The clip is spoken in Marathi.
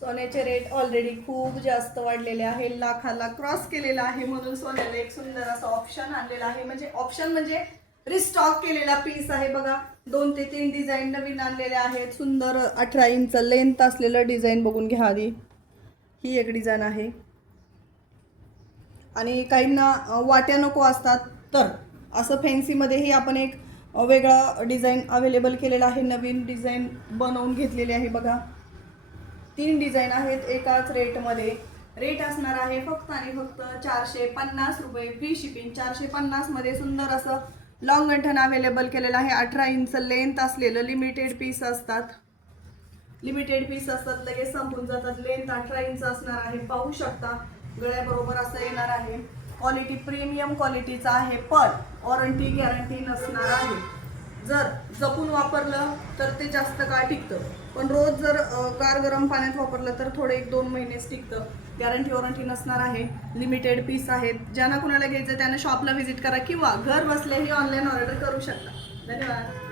सोन्याचे रेट ऑलरेडी खूप जास्त वाढलेले आहे, लाखाला क्रॉस केलेला आहे, म्हणून सोन्याला एक सुंदर असं ऑप्शन आणलेला आहे. म्हणजे ऑप्शन म्हणजे रिस्टॉक केलेला पीस आहे बघा. 2 ते 3 डिझाईन नवीन आणलेले आहेत. सुंदर 18 इंच लेंथ असलेलं डिझाईन बघून घ्या आधी. ही एक डिझाईन आहे. आणि काहींना वाट्या नको असतात तर असं फॅन्सीमध्येही आपण एक वेगळा डिझाईन अवेलेबल केलेला आहे. नवीन डिझाईन बनवून घेतलेली आहे बघा. 3 डिझाईन आहेत एकाच रेटमध्ये. रेट असणार आहे फक्त आणि फक्त 450 रुपये, फ्री शिपिंग. 450 मध्ये सुंदर असं लॉंग गंठन अवेलेबल केलेलं आहे. 18 इंच लेंथ असलेलं लिमिटेड पीस असतात. लगेच संपून जातात. लेंथ 18 इंच असणार आहे, पाहू शकता. गळ्याबरोबर असं येणार आहे. क्वालिटी प्रीमियम क्वालिटीचा आहे, पण वॉरंटी गॅरंटी नसणार आहे. जर जपून वापरलं तर ते जास्त काळ टिकतं, पण रोज जर गार गरम पाण्यात वापरलं तर थोडे 1-2 महिनेच टिकतं. गॅरंटी वॉरंटी नसणार आहे. लिमिटेड पीस आहेत. ज्यांना कुणाला घ्यायचं त्यानं शॉपला व्हिजिट करा किंवा घर बसल्याही ऑनलाईन ऑर्डर करू शकता. धन्यवाद.